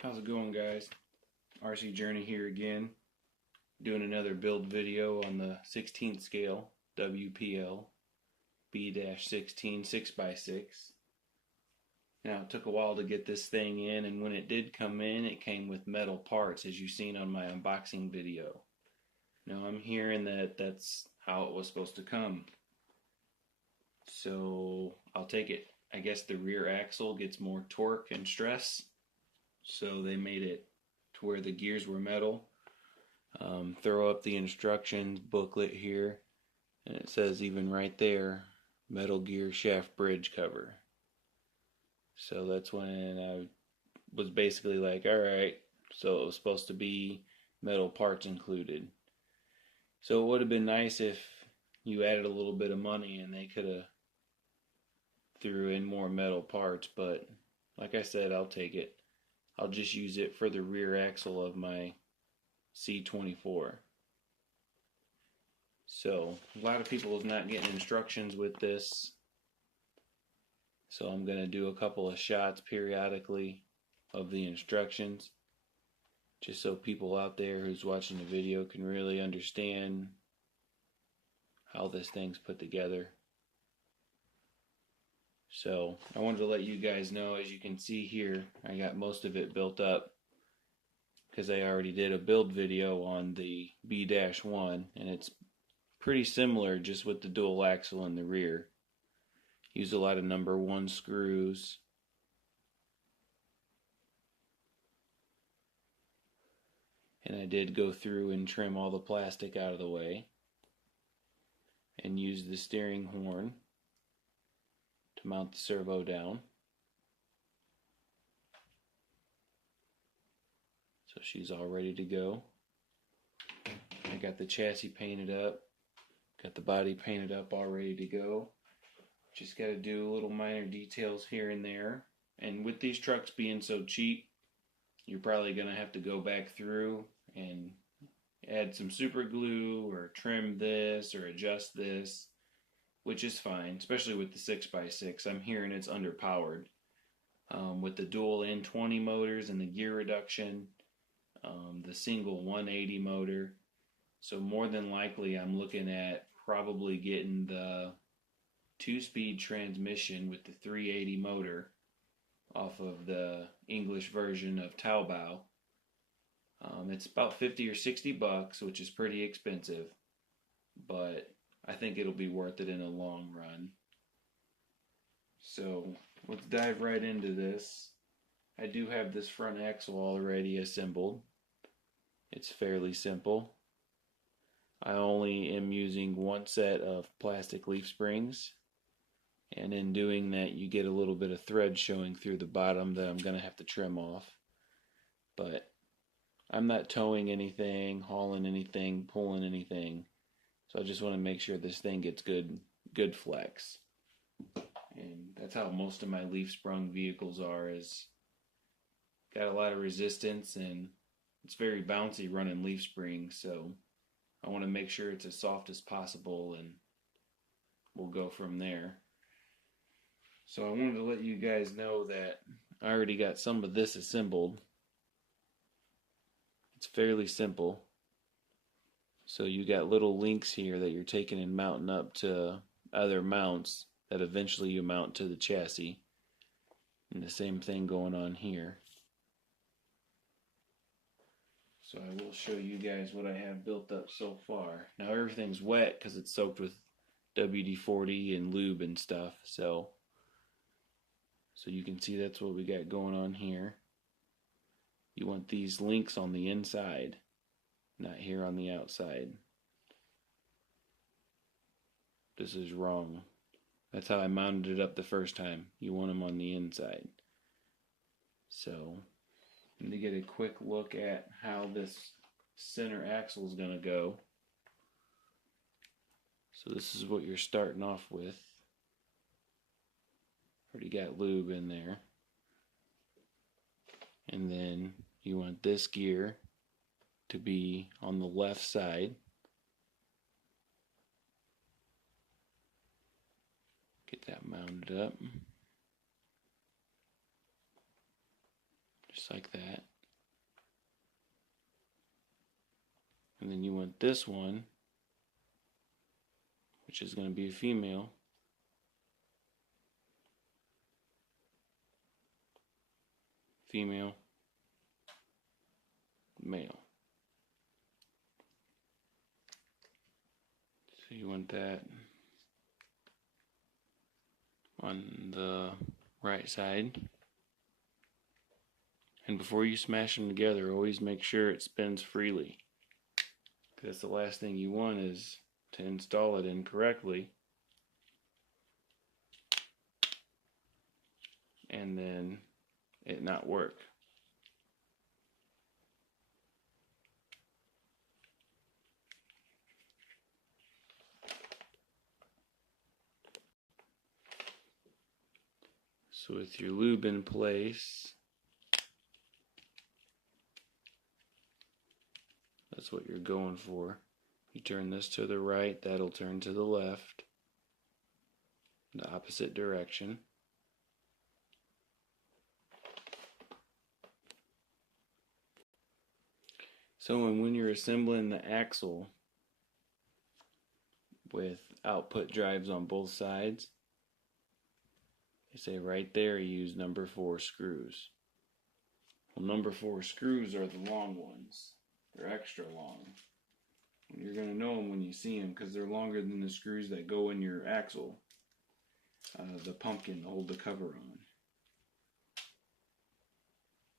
How's it going, guys? RC Journey here again, doing another build video on the 16th scale WPL B-16 6x6. Now, it took a while to get this thing in, and when it did come in, it came with metal parts, as you've seen on my unboxing video. Now, I'm hearing that that's how it was supposed to come. So, I'll take it. I guess the rear axle gets more torque and stress, so they made it to where the gears were metal. Throw up the instructions booklet here, and it says even right there, metal gear shaft bridge cover. So that's when I was basically like, alright, so it was supposed to be metal parts included. So it would have been nice if you added a little bit of money and they could have threw in more metal parts, but like I said, I'll take it. I'll just use it for the rear axle of my C24. So a lot of people is not getting instructions with this, so I'm going to do a couple of shots periodically of the instructions, just so people out there who's watching the video can really understand how this thing's put together. So I wanted to let you guys know, as you can see here, I got most of it built up because I already did a build video on the B-1, and it's pretty similar, just with the dual axle in the rear. Used a lot of number 1 screws. And I did go through and trim all the plastic out of the way and use the steering horn to mount the servo down. So she's all ready to go. I got the chassis painted up, got the body painted up, all ready to go. Just got to do little minor details here and there. And with these trucks being so cheap, you're probably going to have to go back through and add some super glue or trim this or adjust this, which is fine, especially with the 6x6. I'm hearing it's underpowered. With the dual N20 motors and the gear reduction, the single 180 motor. So more than likely I'm looking at probably getting the 2-speed transmission with the 380 motor off of the English version of Taobao. It's about 50 or 60 bucks, which is pretty expensive, but I think it'll be worth it in the long run. So let's dive right into this. I do have this front axle already assembled. It's fairly simple. I only am using one set of plastic leaf springs, and in doing that you get a little bit of thread showing through the bottom that I'm going to have to trim off. But I'm not towing anything, hauling anything, pulling anything, so I just want to make sure this thing gets good flex. And that's how most of my leaf sprung vehicles are, is got a lot of resistance and it's very bouncy running leaf springs, so I want to make sure it's as soft as possible, and we'll go from there. So I wanted to let you guys know that I already got some of this assembled. It's fairly simple. So you got little links here that you're taking and mounting up to other mounts that eventually you mount to the chassis. And the same thing going on here. So I will show you guys what I have built up so far. Now everything's wet because it's soaked with WD-40 and lube and stuff. So you can see that's what we got going on here. You want these links on the inside, not here on the outside. This is wrong. That's how I mounted it up the first time. You want them on the inside. So to get a quick look at how this center axle is going to go. So this is what you're starting off with. Already got lube in there. And then you want this gear to be on the left side. Get that mounted up. just like that. And then you want this one, which is going to be a female. Female, male. So you want that on the right side. And before you smash them together, always make sure it spins freely. Because the last thing you want is to install it incorrectly and then it not work. So with your lube in place, that's what you're going for. You turn this to the right, that'll turn to the left, the opposite direction. So when you're assembling the axle with output drives on both sides, they say right there use number 4 screws. Well, number 4 screws are the long ones. They're extra long. You're going to know them when you see them because they're longer than the screws that go in your axle, the pumpkin to hold the cover on.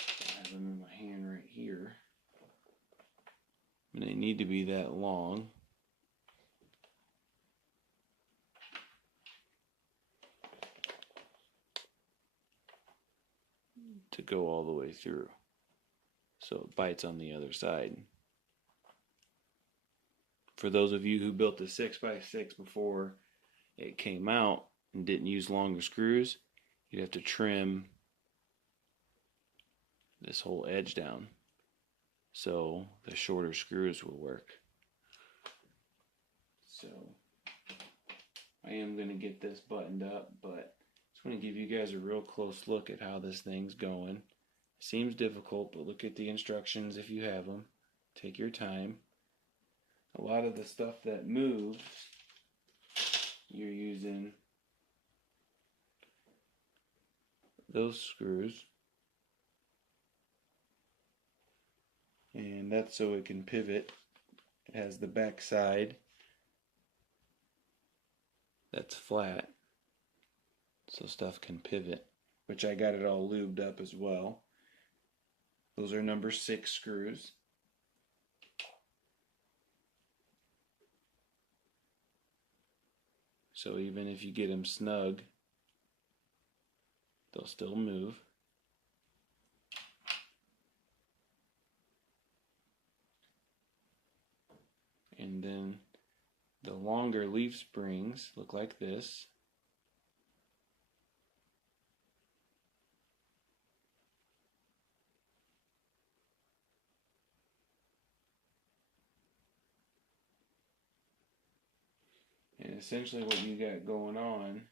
I have them in my hand right here. And they need to be that long. To go all the way through. So it bites on the other side. For those of you who built the 6x6 before it came out and didn't use longer screws, you'd have to trim this whole edge down so the shorter screws will work. So I am going to get this buttoned up, but I just want to give you guys a real close look at how this thing's going. It seems difficult, but look at the instructions if you have them. Take your time. A lot of the stuff that moves, you're using those screws. And that's so it can pivot. It has the back side that's flat, so stuff can pivot, which I got it all lubed up as well. Those are number 6 screws. So even if you get them snug, they'll still move. And then the longer leaf springs look like this. And essentially what you got going on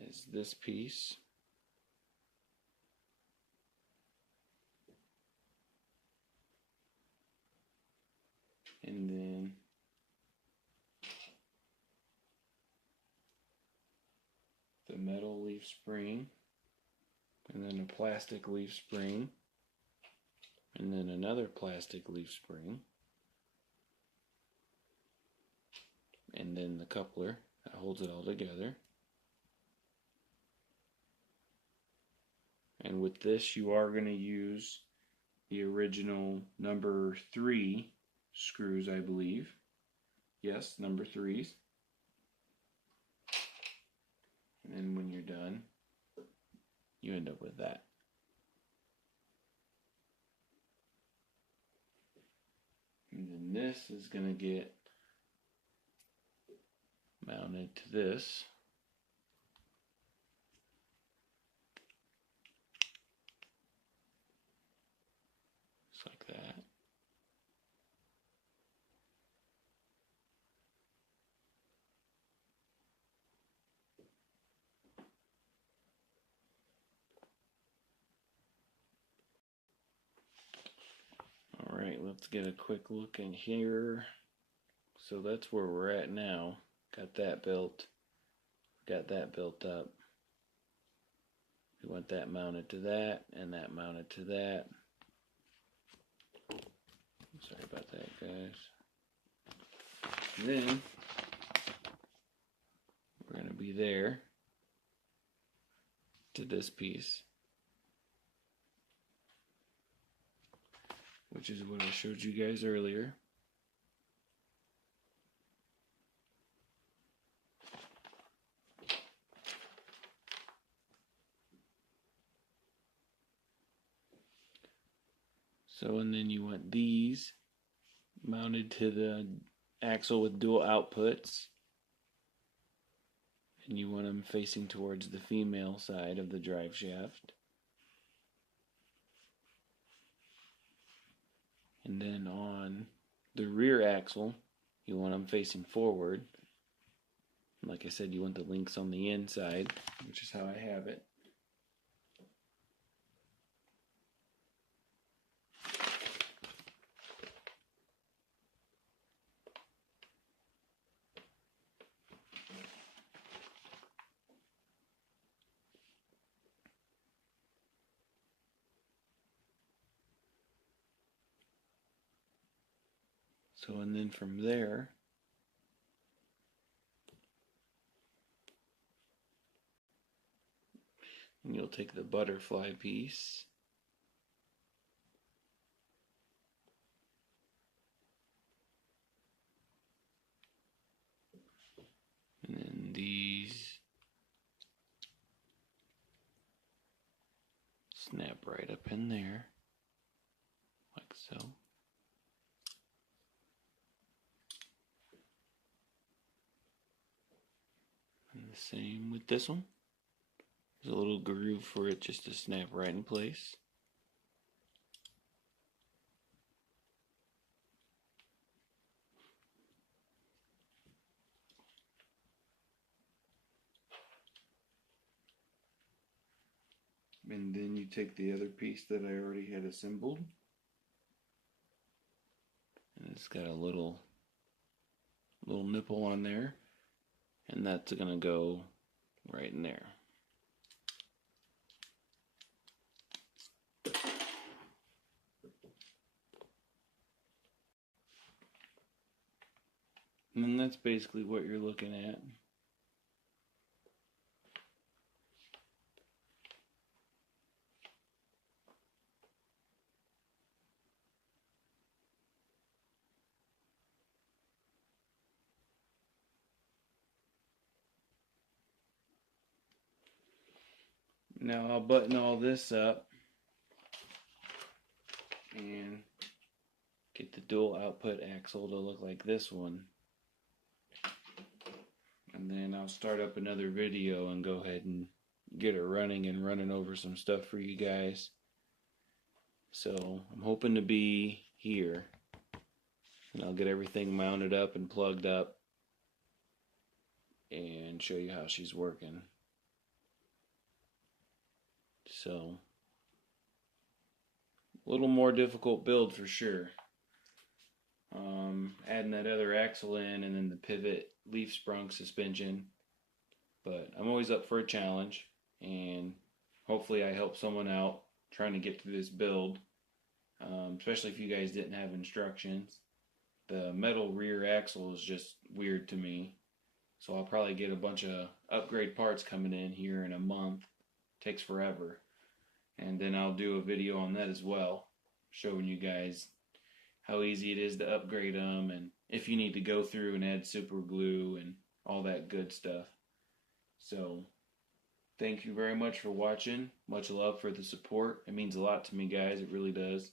is this piece. And then the metal leaf spring, and then a plastic leaf spring, and then another plastic leaf spring, and then the coupler that holds it all together. And with this you are going to use the original number 3 screws, I believe. Yes, number 3s. And then when you're done, you end up with that. And then this is going to get mounted to this. Just like that. let's get a quick look in here. So that's where we're at now. Got that built. Got that built up. We want that mounted to that, and that mounted to that. Sorry about that, guys. And then we're going to be there to this piece, which is what I showed you guys earlier. So, and then you want these mounted to the axle with dual outputs, and you want them facing towards the female side of the drive shaft. And then on the rear axle, you want them facing forward. And like I said, you want the links on the inside, which is how I have it. So, and then from there, you'll take the butterfly piece, and then these snap right up in there, like so. And the same with this one. There's a little groove for it just to snap right in place. And then you take the other piece that I already had assembled, and it's got a little nipple on there, and that's gonna go right in there. And then that's basically what you're looking at. Now I'll button all this up and get the dual output axle to look like this one. And then I'll start up another video and go ahead and get it running and running over some stuff for you guys. So I'm hoping to be here, and I'll get everything mounted up and plugged up and show you how she's working. So, a little more difficult build for sure. Adding that other axle in, and then the pivot leaf sprung suspension. But I'm always up for a challenge, and hopefully I help someone out trying to get through this build, especially if you guys didn't have instructions. The metal rear axle is just weird to me, so I'll probably get a bunch of upgrade parts coming in here in a month. Takes forever. And then I'll do a video on that as well, showing you guys how easy it is to upgrade them, and if you need to go through and add super glue and all that good stuff. So, thank you very much for watching. Much love for the support. It means a lot to me, guys. It really does.